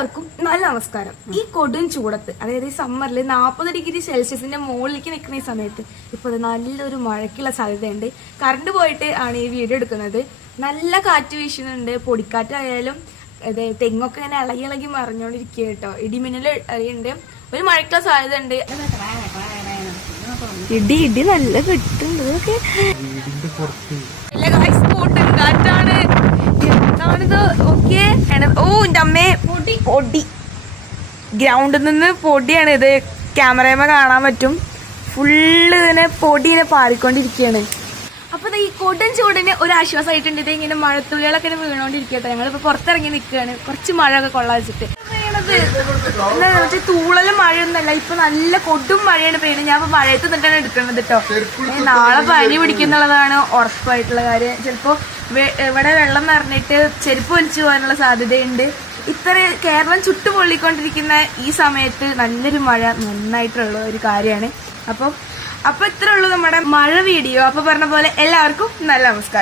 എല്ലാവർക്കും നല്ല നമസ്കാരം. ഈ കൊടും ചൂടത്ത്, അതായത് ഈ സമ്മറിൽ 40 ഡിഗ്രി സെൽഷ്യസിന്റെ മുകളിലേക്ക് നിൽക്കുന്ന ഈ സമയത്ത് ഇപ്പോൾ നല്ലൊരു മഴയ്ക്കുള്ള സാധ്യതയുണ്ട്. കറണ്ട് പോയിട്ട് ആണ് ഈ വീഡിയോ എടുക്കുന്നത്. നല്ല കാറ്റ് വീശുന്നുണ്ട്, പൊടിക്കാറ്റായാലും അതെ തെങ്ങൊക്കെ ഇങ്ങനെ ഇളകി ഇളകി മറിഞ്ഞോണ്ടിരിക്കുക കേട്ടോ. ഇടിമിന്നൽ അറിയുന്നുണ്ട്, ഒരു മഴയ്ക്കുള്ള സാധ്യത ഉണ്ട്. ഇടി നല്ല കിട്ടുന്നുണ്ട്. ഇതൊക്കെ കാറ്റാണ്. എന്താണിത്? ഓക്കെ. ഓ എന്റെ അമ്മേ, പൊടി ഗ്രൗണ്ടിൽ നിന്ന് പൊടിയാണ്. ഇത് ക്യാമറയിൽ കാണാൻ പറ്റും. ഫുള്ള് ഇതിനെ പൊടിനെ പാറിക്കൊണ്ടിരിക്കുകയാണ്. അപ്പൊ ഈ കൊടും ചൂടിന് ഒരു ആശ്വാസമായിട്ടുണ്ട്. ഇത് ഇങ്ങനെ മഴത്തുള്ളികളൊക്കെ വീണോണ്ടിരിക്കട്ടെ. ഞങ്ങളിപ്പോ പുറത്തിറങ്ങി നിൽക്കുകയാണ്, കുറച്ച് മഴയൊക്കെ കൊള്ളാച്ചിട്ട്. വീണത് എന്താ വെച്ചാൽ തൂളലും മഴയൊന്നുമല്ല, ഇപ്പൊ നല്ല കൊടും മഴയാണ് പെയ്യുന്നത്. ഞാൻ ഇപ്പൊ മഴയത്ത് നിന്നിട്ടാണ് എടുക്കുന്നത് കേട്ടോ. നാളെ പനി പിടിക്കുന്നുള്ളതാണ് ഉറപ്പായിട്ടുള്ള കാര്യം. ചിലപ്പോ ഇവിടെ വെള്ളം നിറഞ്ഞിട്ട് ചെരുപ്പ് വലിച്ചു പോകാനുള്ള സാധ്യതയുണ്ട്. ഇത്ര കേരളം ചുട്ടുപൊള്ളിക്കൊണ്ടിരിക്കുന്ന ഈ സമയത്ത് നല്ലൊരു മഴ നന്നായിട്ടുള്ള ഒരു കാര്യമാണ്. അപ്പൊ ഇത്രേ ഉള്ളൂ നമ്മുടെ മഴ വീഡിയോ. അപ്പൊ പറഞ്ഞ പോലെ എല്ലാവർക്കും നല്ല നമസ്കാരം.